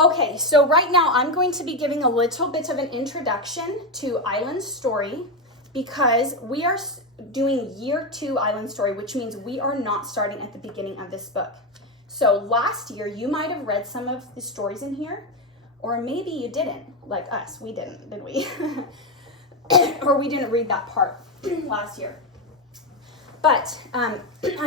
Okay, so right now I'm going to be giving a little bit of an introduction to Island Story because we are doing year 2 Island Story, which means we are not starting at the beginning of this book. So last year you might have read some of the stories in here, or maybe you didn't, like us. We didn't, did we? Or we didn't read that part last year. But I'm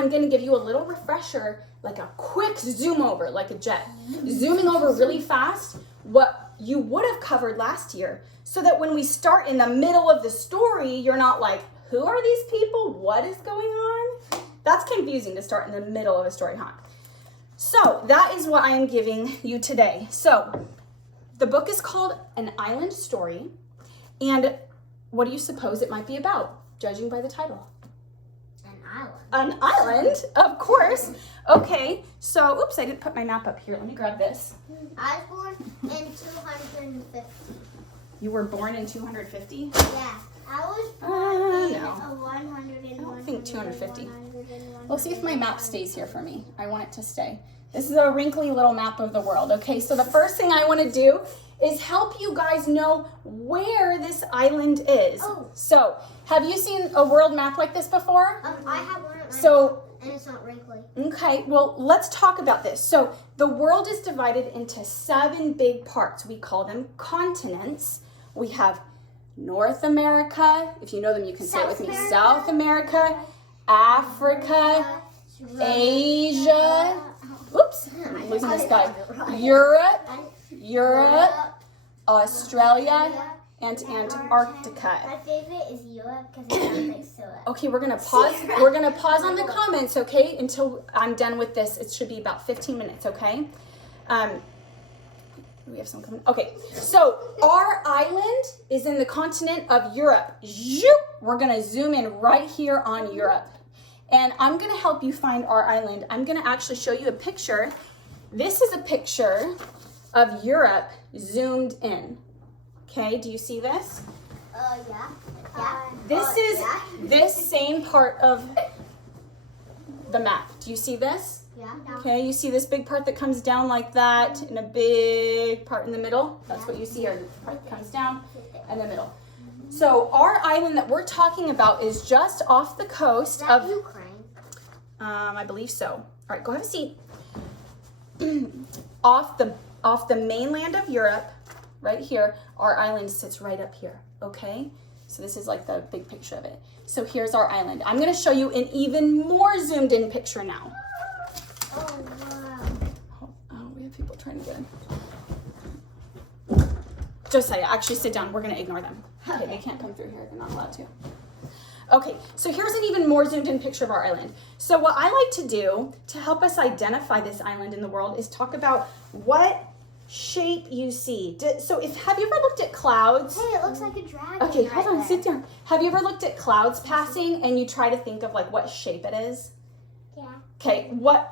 going to give you a little refresher, like a quick zoom over, like a jet. Zooming over really fast what you would have covered last year, so that when we start in the middle of the story, you're not like, who are these people? What is going on? That's confusing to start in the middle of a story, huh? So that is what I am giving you today. So the book is called An Island Story. And what do you suppose it might be about, judging by the title? An island, of course. Okay, so, oops, I didn't put my map up here. Let me grab this. I was born in 250. You were born in 250? Yeah. I was born in no. 100 and I don't 100 think 250. 100 and We'll see if my map stays here for me. I want it to stay. This is a wrinkly little map of the world. Okay, so the first thing I want to do is help you guys know where this island is. Oh. So, have you seen a world map like this before? I have one at my So- home, and it's not wrinkly. Okay, well, let's talk about this. So the world is divided into 7 big parts. We call them continents. We have North America. If you know them, you can say it with me. South America, Africa, Asia. Oops, I'm losing this guy. Europe, Australia, and Antarctica. My favorite is Europe because it's next to it. Okay, we're gonna pause. We're gonna pause on the comments, okay, until I'm done with this. It should be about 15 minutes, okay? We have some coming. Okay, so our island is in the continent of Europe. Zoop! We're gonna zoom in right here on Europe, and I'm gonna help you find our island. I'm gonna actually show you a picture. This is a picture of Europe zoomed in. Okay, do you see this? Yeah. Yeah. This is this same part of the map. Do you see this? Yeah. Okay, you see this big part that comes down like that and a big part in the middle? That's what you see here, the part that comes down and the middle. So our island that we're talking about is just off the coast Is that of, Ukraine? I believe so. All right, go have a seat. off the mainland of Europe, right here, our island sits right up here, okay? So this is like the big picture of it. So here's our island. I'm gonna show you an even more zoomed in picture now. Oh, wow. Oh, we have people trying to get in. Josiah, actually sit down. We're gonna ignore them. Okay, they can't come through here. They're not allowed to. Okay, so here's an even more zoomed in picture of our island. So what I like to do to help us identify this island in the world is talk about what shape you see. Have you ever looked at clouds? Hey, it looks like a dragon. Okay, hold on, there. sit down. Have you ever looked at clouds passing and you try to think of like what shape it is? Yeah. Okay,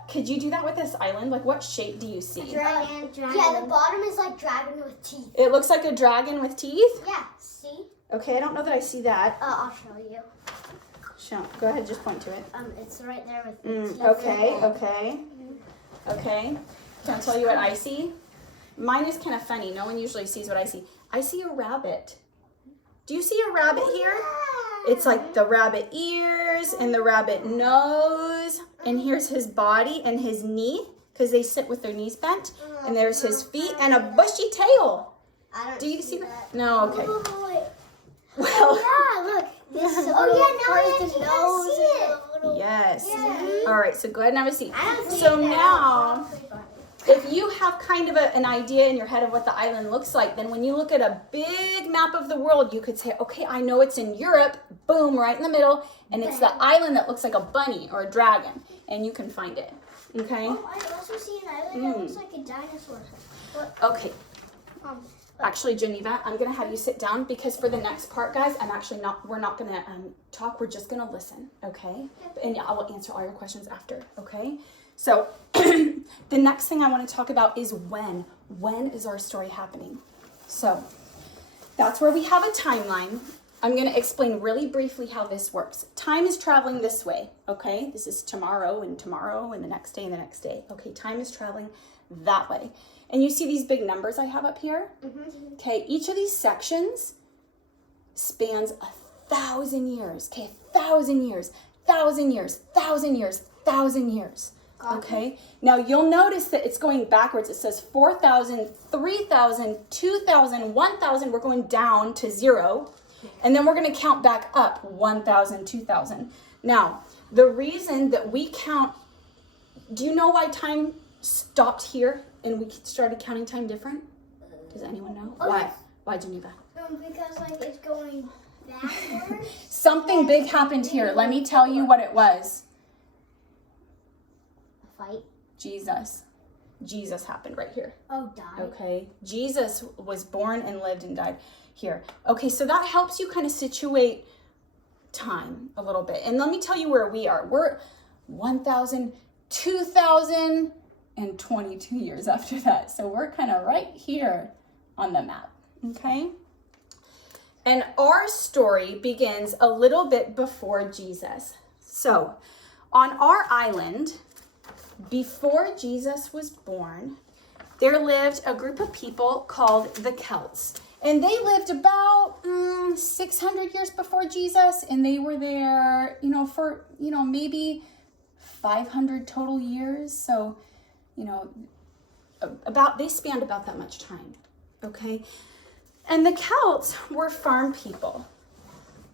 could you do that with this island? Like what shape do you see? Dragon. Yeah, the bottom is like dragon with teeth. It looks like a dragon with teeth? Yeah, see? Okay, I don't know that I see that. I'll show you. Go ahead, just point to it. It's right there with the teeth. Okay. Can I tell you what I see? Mine is kind of funny. No one usually sees what I see. I see a rabbit. Do you see a rabbit here? It's like the rabbit ears and the rabbit nose. And here's his body and his knee, because they sit with their knees bent. And there's his feet and a bushy tail. I don't Do you see that? No, okay. Well, Oh, yeah, look. This now I actually see it. yes. Yeah. All right, so go ahead and have a seat. I don't see So it now, if you have kind of an idea in your head of what the island looks like, then when you look at a big map of the world, you could say, okay, I know it's in Europe, boom, right in the middle, and it's the island that looks like a bunny or a dragon, and you can find it, okay? Oh, I also see an island that looks like a dinosaur. Okay, actually, Geneva, I'm gonna have you sit down because for the next part, guys, we're not gonna talk, we're just gonna listen, okay? And I will answer all your questions after, okay? So, the next thing I want to talk about is when. When is our story happening? So, that's where we have a timeline. I'm going to explain really briefly how this works. Time is traveling this way, okay? This is tomorrow and the next day and the next day. Okay, time is traveling that way. And you see these big numbers I have up here? Mm-hmm. Okay, each of these sections spans 1,000 years. Okay, 1,000 years, 1,000 years, 1,000 years, 1,000 years. Okay, now you'll notice that it's going backwards. It says 4,000, 3,000, 2,000, 1,000. We're going down to 0. And then we're going to count back up 1,000, 2,000. Now, the reason that we count, do you know why time stopped here and we started counting time different? Does anyone know? Okay. Why? Why'd you do that? Because like it's going backwards. Something big happened here. Let me tell you what it was. A fight. Jesus happened right here. Oh, died. Okay. Jesus was born and lived and died here. Okay, so that helps you kind of situate time a little bit. And let me tell you where we are. We're 1,000, 2,000, and 22 years after that. So we're kind of right here on the map. Okay? And our story begins a little bit before Jesus. So, on our island, before Jesus was born, there lived a group of people called the Celts. And they lived about 600 years before Jesus, and they were there, for, maybe 500 total years. So, they spanned about that much time, okay? And the Celts were farm people,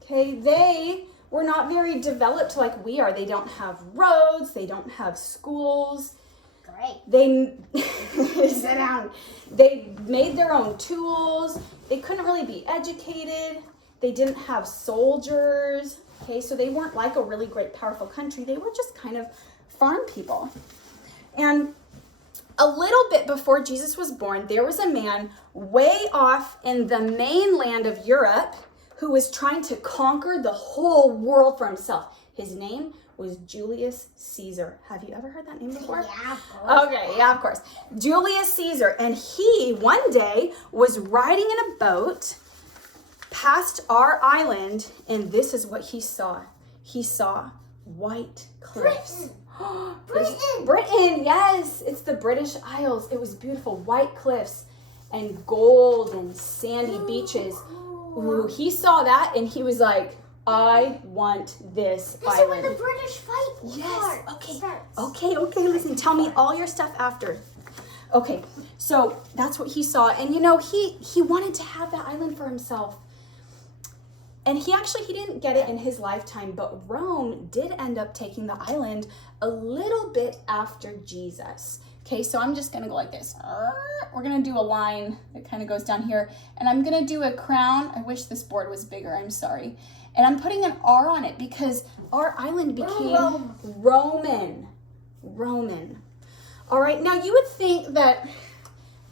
okay? They were not very developed like we are. They don't have roads. They don't have schools. Great. They sit down. They made their own tools. They couldn't really be educated. They didn't have soldiers. Okay, so they weren't like a really great, powerful country. They were just kind of farm people. And a little bit before Jesus was born, there was a man way off in the mainland of Europe who was trying to conquer the whole world for himself. His name was Julius Caesar. Have you ever heard that name before? Yeah, of course. Okay, yeah, of course. Julius Caesar. And he, one day, was riding in a boat past our island, and this is what he saw. He saw white cliffs. Britain, yes. It's the British Isles. It was beautiful. White cliffs and gold and sandy beaches. Ooh, he saw that, and he was like, I want this island. This is where the British fight Yes. Okay. Listen, tell me all your stuff after. Okay, so that's what he saw. And he wanted to have that island for himself. And he didn't get it in his lifetime, but Rome did end up taking the island a little bit after Jesus. Okay, so I'm just gonna go like this. We're gonna do a line that kind of goes down here. And I'm gonna do a crown. I wish this board was bigger, I'm sorry. And I'm putting an R on it because our island became Roman. All right, now you would think that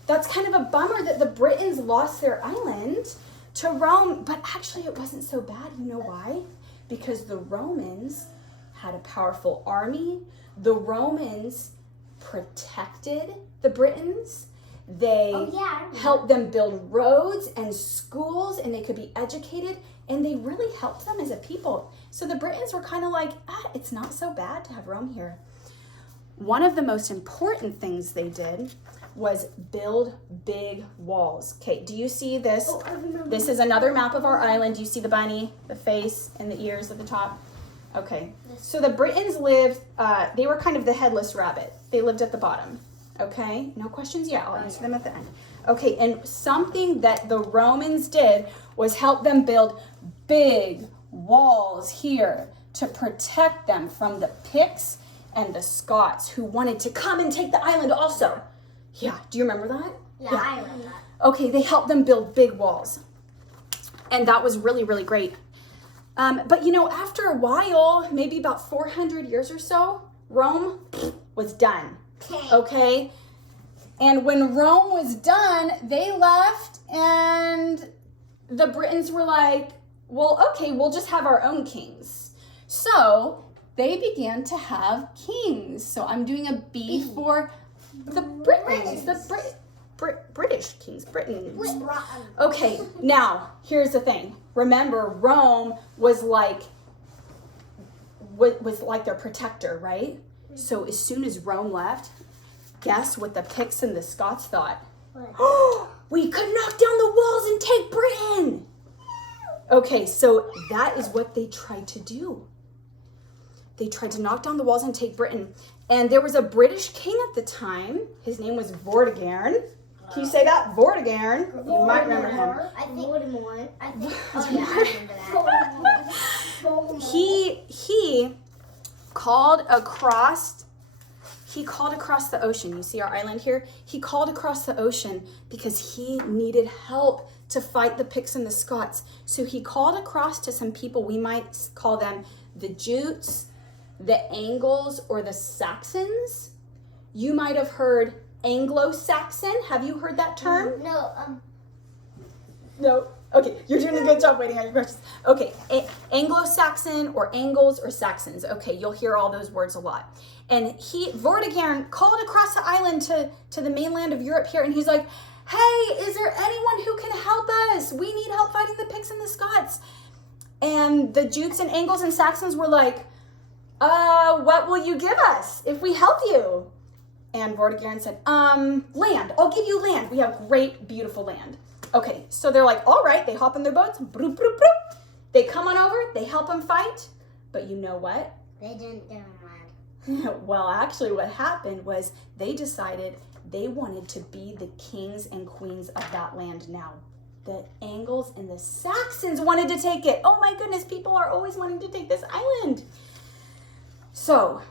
that's kind of a bummer that the Britons lost their island to Rome, but actually it wasn't so bad. You know why? Because the Romans had a powerful army. The Romans protected the Britons. They helped them build roads and schools, and they could be educated, and they really helped them as a people. So the Britons were kind of like, it's not so bad to have Rome here. One of the most important things they did was build big walls. Okay, do you see this? Oh, I remember. This is another map of our island. Do you see the bunny, the face, and the ears at the top? Okay, so the Britons lived, they were kind of the headless rabbit. They lived at the bottom. Okay, no questions yet. I'll answer them at the end. Okay, and something that the Romans did was help them build big walls here to protect them from the Picts and the Scots who wanted to come and take the island also. Yeah, do you remember that? Yeah, I remember that. Okay, they helped them build big walls. And that was really, really great. But after a while, maybe about 400 years or so, Rome was done. Okay? And when Rome was done, they left, and the Britons were like, well, okay, we'll just have our own kings. So they began to have kings. So I'm doing a B for the Britons. British kings, Britain. Okay, now here's the thing. Remember, Rome was like their protector, right? So as soon as Rome left, guess what the Picts and the Scots thought? Oh, we could knock down the walls and take Britain. Okay, so that is what they tried to do. They tried to knock down the walls and take Britain. And there was a British king at the time. His name was Vortigern. Can you say that? Vortigern. You might remember him. I think Voldemort. I remember that. He called across the ocean. You see our island here? He called across the ocean because he needed help to fight the Picts and the Scots. So he called across to some people, we might call them the Jutes, the Angles, or the Saxons. You might have heard Anglo-Saxon. Have you heard that term? No. Okay, you're doing a good job waiting on your questions. Okay, Anglo-Saxon or Angles or Saxons. Okay, you'll hear all those words a lot. And Vortigern called across the island to the mainland of Europe here, and he's like, hey, is there anyone who can help us? We need help fighting the Picts and the Scots. And the Jutes and Angles and Saxons were like, what will you give us if we help you? And Vortigern said, land. I'll give you land. We have great, beautiful land. Okay, so they're like, all right. They hop in their boats. Broop, broop, broop. They come on over. They help them fight. But you know what? They didn't get on land. Well, actually what happened was they decided they wanted to be the kings and queens of that land now. The Angles and the Saxons wanted to take it. Oh my goodness, people are always wanting to take this island. So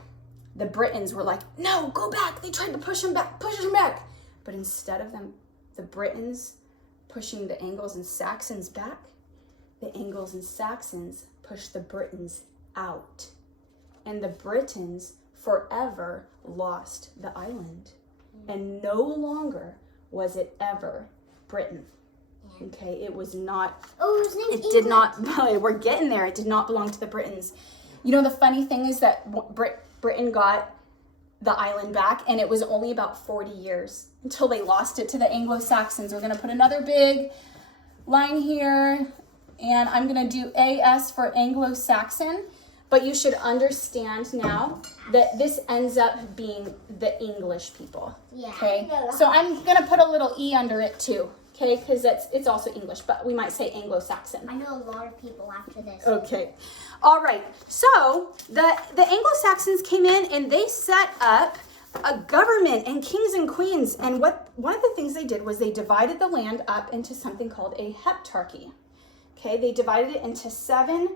the Britons were like, no, go back. They tried to push them back. But instead of them, the Britons pushing the Angles and Saxons back, the Angles and Saxons pushed the Britons out. And the Britons forever lost the island. And no longer was it ever Britain. Okay, it was not. Oh, his name's It did not. We're getting there. It did not belong to the Britons. You know, the funny thing is that Britain got the island back, and it was only about 40 years until they lost it to the Anglo-Saxons. We're going to put another big line here, and I'm going to do AS for Anglo-Saxon. But you should understand now that this ends up being the English people. Yeah. Okay. So I'm going to put a little E under it too. Okay, because it's also English, but we might say Anglo-Saxon. I know a lot of people after this. Okay. All right. So the Anglo-Saxons came in and they set up a government and kings and queens. And one of the things they did was they divided the land up into something called a heptarchy. Okay, they divided it into seven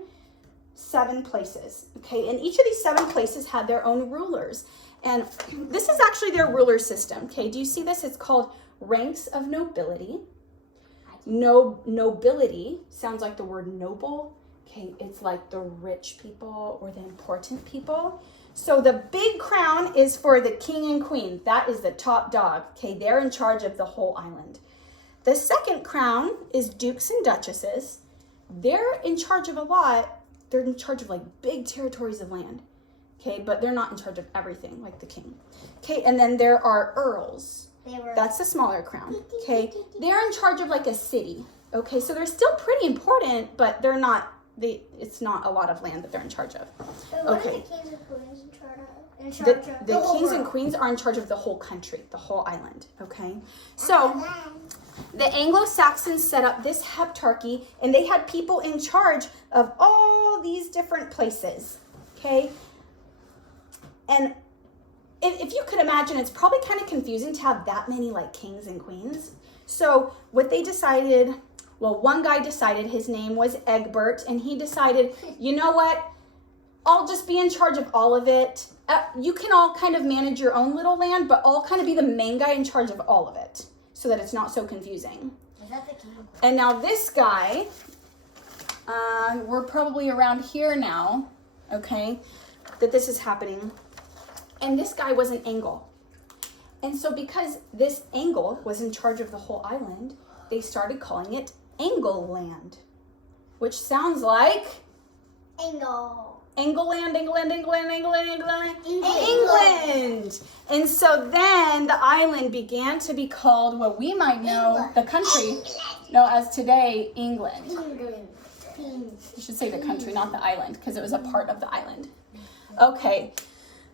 places. Okay, and each of these 7 places had their own rulers. And this is actually their ruler system. Okay, do you see this? It's called ranks of nobility. Nobility sounds like the word noble. Okay, it's like the rich people or the important people. So the big crown is for the king and queen. That is the top dog. Okay, they're in charge of the whole island. The second crown is dukes and duchesses. They're in charge of a lot. They're in charge of like big territories of land. Okay, but they're not in charge of everything like the king. Okay, and then there are earls. That's the smaller crown. Okay, they're in charge of like a city. Okay, so they're still pretty important, but they're not. It's not a lot of land that they're in charge of. Okay. What are the kings and queens in charge of? The kings and queens are in charge of the whole country, the whole island. Okay, so the Anglo-Saxons set up this heptarchy, and they had people in charge of all these different places. Okay, and if you could imagine, it's probably kind of confusing to have that many like kings and queens. So what they decided, well, one guy decided, his name was Egbert, and he decided, you know what? I'll just be in charge of all of it. You can all kind of manage your own little land, but I'll kind of be the main guy in charge of all of it so that it's not so confusing. Is that the king? And now this guy, we're probably around here now, okay, that this is happening. And this guy was an Angle. And so because this Angle was in charge of the whole island, they started calling it Angleland, which sounds like Angle. England. And so then the island began to be called what we might know, the country, know as today, England. You should say the country, not the island, because it was a part of the island. Okay,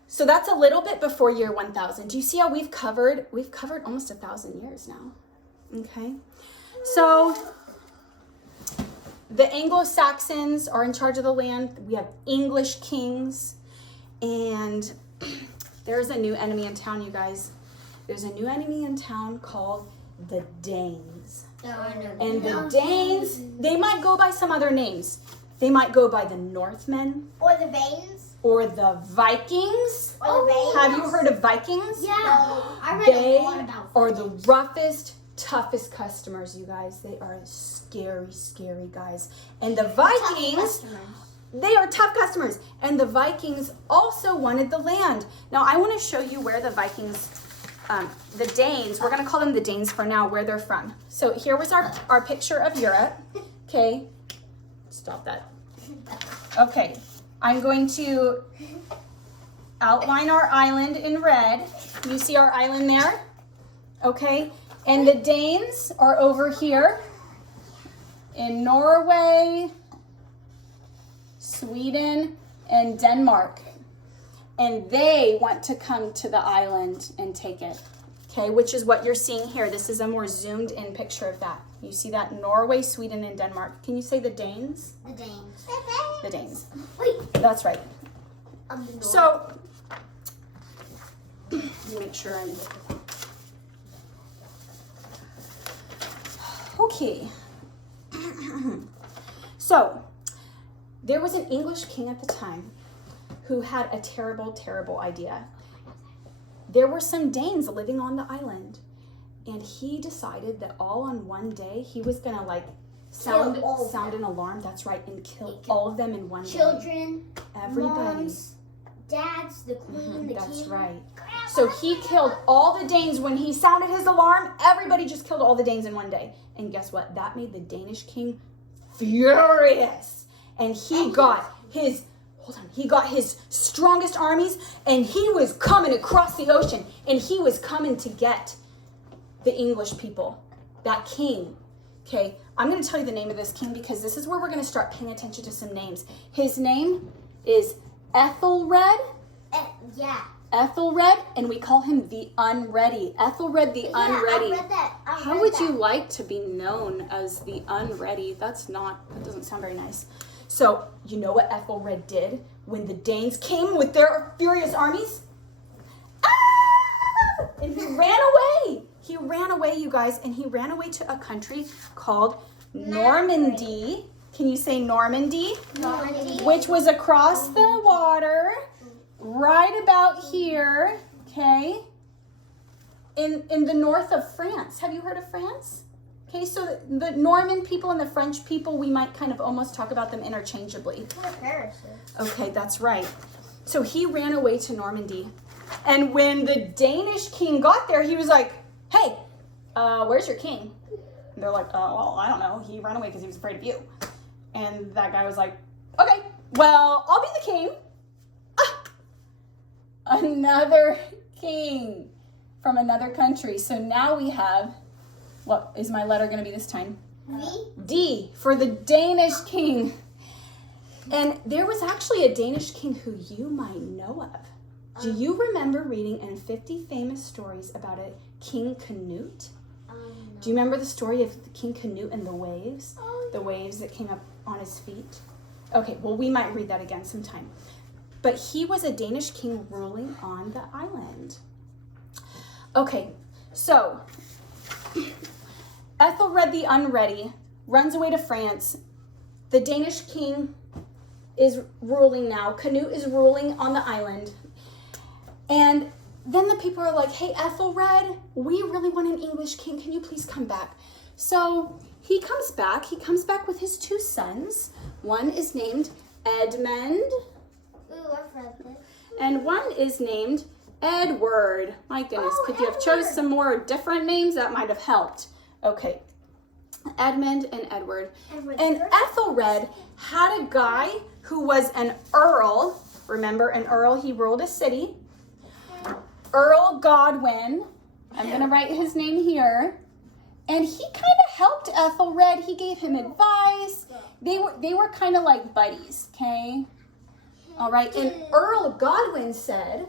so that's a little bit before year 1000. Do you see how we've covered almost 1,000 years now? Okay, so the Anglo-Saxons are in charge of the land. We have English kings, and there's a new enemy in town, you guys. There's a new enemy in town called the Danes. And the Danes, they might go by some other names. They might go by the Northmen. Or the Vanes. Or the Vikings. Or the Vanes. Have you heard of Vikings? Yeah. I read They a lot about are the roughest, toughest customers, you guys. They are scary, scary guys. And the Vikings, they are tough customers. And the Vikings also wanted the land. Now, I want to show you where the Vikings, the Danes, we're going to call them the Danes for now, where they're from. So here was our picture of Europe. Okay. Stop that. Okay. I'm going to outline our island in red. You see our island there? Okay. And the Danes are over here in Norway, Sweden, and Denmark. And they want to come to the island and take it. Okay, which is what you're seeing here. This is a more zoomed in picture of that. You see that? Norway, Sweden, and Denmark. Can you say the Danes? The Danes. The Danes. Wait. That's right. So, let me make sure I'm... Okay. So, there was an English king at the time who had a terrible, terrible idea. There were some Danes living on the island, and he decided that all on one day he was gonna sound an alarm. That's right, and kill all of them in one day. Children, everybody, moms, dads, the queen, the king. That's right. So he killed all the Danes when he sounded his alarm. Everybody just killed all the Danes in one day, and guess what? That made the Danish king furious, and he got his strongest armies, and he was coming across the ocean, and he was coming to get the English people, that king. Okay, I'm going to tell you the name of this king because this is where we're going to start paying attention to some names. His name is Ethelred. Yeah. Ethelred, and we call him the Unready. Ethelred the Unready. I read that. How would you like to be known as the Unready? That doesn't sound very nice. So, you know what Ethelred did when the Danes came with their furious armies? Ah! And he ran away. He ran away, you guys, and he ran away to a country called Normandy. Can you say Normandy? Normandy. Which was across the water, right about here, okay? In the north of France. Have you heard of France? Okay, so the Norman people and the French people, we might kind of almost talk about them interchangeably. Paris. Okay, that's right. So he ran away to Normandy. And when the Danish king got there, he was like, hey, where's your king? And they're like, well, I don't know. He ran away because he was afraid of you. And that guy was like, okay, well, I'll be the king. Ah! Another king from another country. So now we have... What is my letter going to be this time? D for the Danish king. And there was actually a Danish king who you might know of. Do you remember reading in 50 Famous Stories about a King Canute? No. Do you remember the story of King Canute and the waves? The waves that came up on his feet? Okay, well, we might read that again sometime. But he was a Danish king ruling on the island. Okay, so... Ethelred the Unready runs away to France. The Danish king is ruling now. Canute is ruling on the island. And then the people are like, hey, Ethelred, we really want an English king. Can you please come back? So he comes back. He comes back with his 2 sons. One is named Edmund. Ooh, I've read this. And one is named Edward. My goodness, could you have chose some more different names? That might have helped. Okay, Edmund and Edward. And Ethelred had a guy who was an earl. Remember, an earl, he ruled a city. Earl Godwin. I'm going to write his name here. And he kind of helped Ethelred. He gave him advice. They were kind of like buddies, okay? All right, and Earl Godwin said,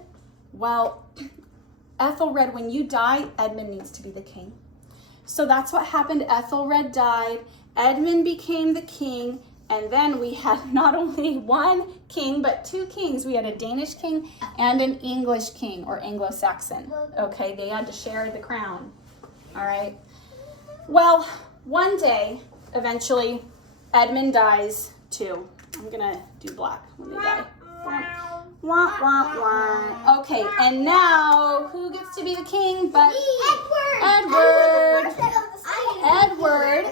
well, Ethelred, when you die, Edmund needs to be the king. So that's what happened. Ethelred died. Edmund became the king. And then we had not only one king, but two kings. We had a Danish king and an English king, or Anglo-Saxon. Okay, they had to share the crown. All right. Well, one day, eventually, Edmund dies too. I'm going to do black when they die. Wah, wah, wah. Okay, and now, who gets to be the king but Edward? Edward.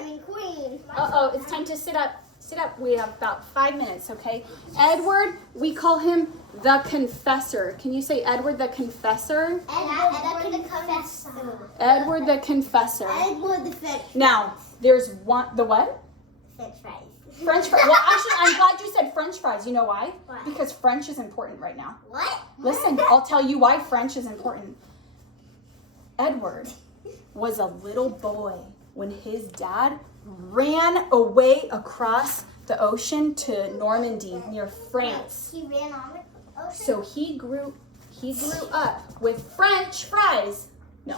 Uh-oh, it's time to sit up. Sit up. We have about 5 minutes, okay? Edward, we call him the Confessor. Can you say Edward the Confessor? Edward the Confessor. Edward the Confessor. Edward the French. Now, there's one, the what? French fries. French fries. Well, actually, I'm glad you said French fries. You know why? Why? Because French is important right now. What? Listen, I'll tell you why French is important. Edward was a little boy when his dad ran away across the ocean to Normandy near France. He ran on the ocean? So he grew up with French fries. No.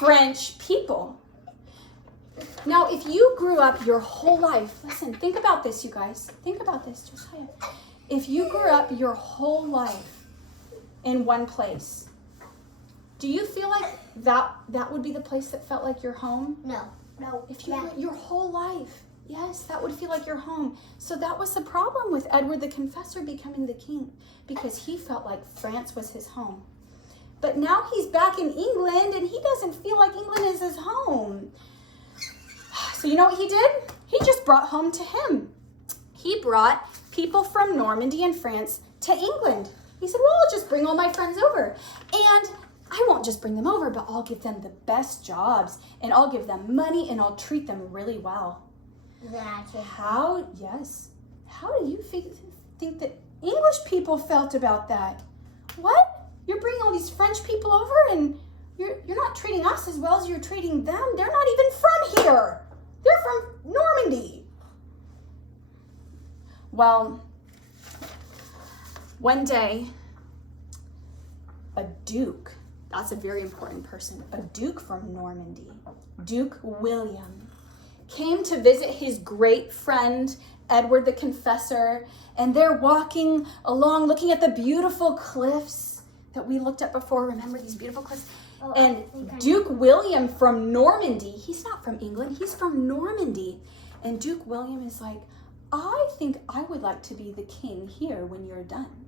French people. Now, if you grew up your whole life, listen, think about this, you guys. Think about this, Josiah. If you grew up your whole life in one place, do you feel like that would be the place that felt like your home? No. If you your whole life, yes, that would feel like your home. So that was the problem with Edward the Confessor becoming the king, because he felt like France was his home. But now he's back in England and he doesn't feel like England is his home. So you know what he did? He just brought home to him. He brought people from Normandy and France to England. He said, well, I'll just bring all my friends over. And I won't just bring them over, but I'll give them the best jobs, and I'll give them money, and I'll treat them really well. How do you think that English people felt about that? What? You're bringing all these French people over, and you're not treating us as well as you're treating them. They're not even from here. They're from Normandy. Well, one day, a duke, that's a very important person, a duke from Normandy, Duke William, came to visit his great friend, Edward the Confessor, and they're walking along looking at the beautiful cliffs that we looked at before. Remember these beautiful cliffs? And Duke William from Normandy, he's not from England, he's from Normandy. And Duke William is like, I think I would like to be the king here when you're done.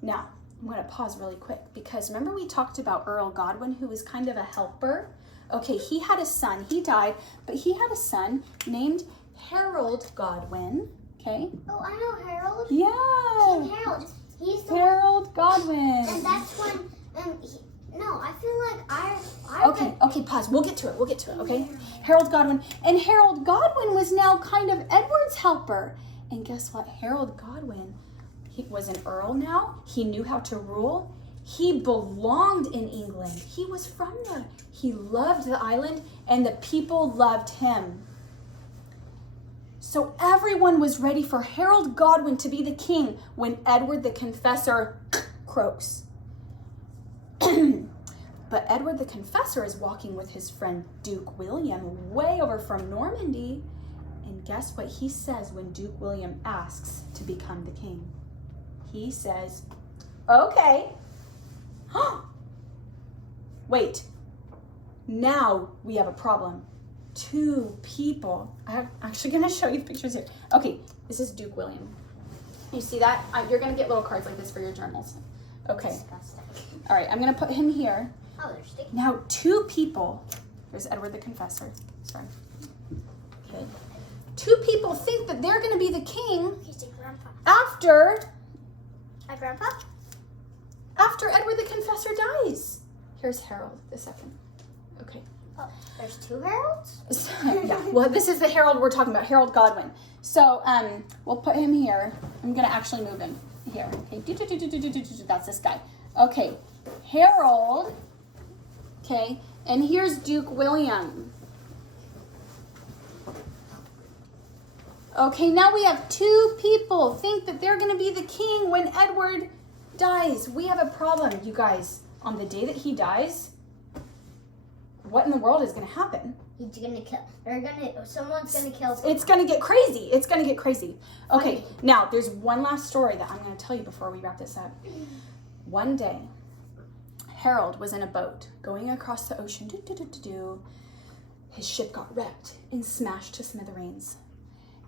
Now, I'm going to pause really quick, because remember we talked about Earl Godwin, who was kind of a helper? Okay, he had a son. He died, but he had a son named Harold Godwin, okay? Oh, I know Harold. Yeah. King Harold. He's the Harold Godwin. And that's when, I feel like Okay, pause. We'll get to it, okay? Harold Godwin. And Harold Godwin was now kind of Edward's helper. And guess what? Harold Godwin, he was an earl now. He knew how to rule. He belonged in England. He was from there. He loved the island, and the people loved him. So everyone was ready for Harold Godwin to be the king when Edward the Confessor croaks. But Edward the Confessor is walking with his friend Duke William way over from Normandy. And guess what he says when Duke William asks to become the king? He says, okay. Wait, now we have a problem. Two people. I'm actually going to show you the pictures here. Okay, this is Duke William. You see that? You're going to get little cards like this for your journals. Okay. disgusting. All right, I'm going to put him here. Oh, they're sticky. Now, two people. There's Edward the Confessor. Sorry. Okay. Two people think that they're going to be the king He's a grandpa. after Grandpa? Edward the Confessor dies. Here's Harold the second. Okay. There's two heralds? Yeah, well, this is the Harold we're talking about, Harold Godwin. So we'll put him here. I'm going to actually move him here. Okay, that's this guy. Okay, Harold. Okay, and here's Duke William. Okay, now we have two people think that they're going to be the king when Edward dies. We have a problem, you guys. On the day that he dies, what in the world is going to happen? He's gonna kill. Someone's gonna kill. It's going to get crazy. It's going to get crazy. Okay, now there's one last story that I'm going to tell you before we wrap this up. One day, Harold was in a boat going across the ocean. His ship got wrecked and smashed to smithereens.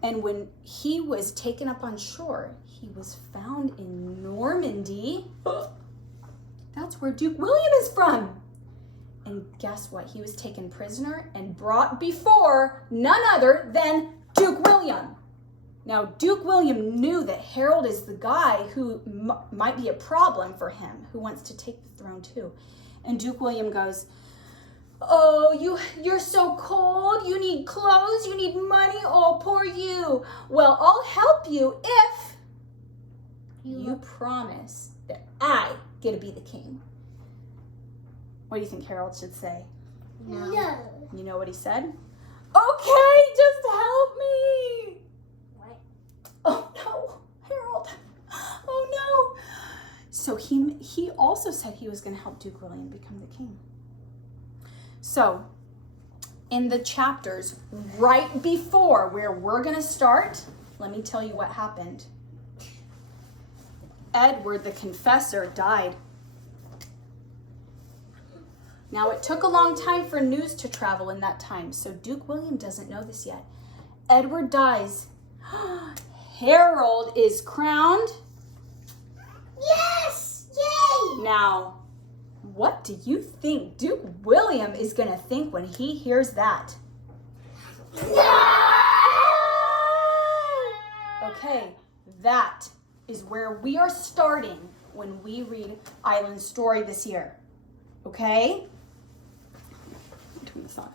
And when he was taken up on shore, he was found in Normandy. That's where Duke William is from. And guess what? He was taken prisoner and brought before none other than Duke William. Now, Duke William knew that Harold is the guy who might be a problem for him, who wants to take the throne too. And Duke William goes, "Oh, you're so cold. You need clothes. You need money. Oh, poor you. Well, I'll help you if you promise that I get to be the king." What do you think Harold should say? No. You know what he said? "Okay, just help me." What? Oh no, Harold. Oh no. So he also said he was going to help Duke William become the king. So, in the chapters right before where we're going to start, let me tell you what happened. Edward the Confessor died. Now, it took a long time for news to travel in that time, so Duke William doesn't know this yet. Edward dies. Harold is crowned. Yes! Yay! Now, what do you think Duke William is going to think when he hears that? Okay, that is where we are starting when we read Island Story this year. Okay? Turn this on.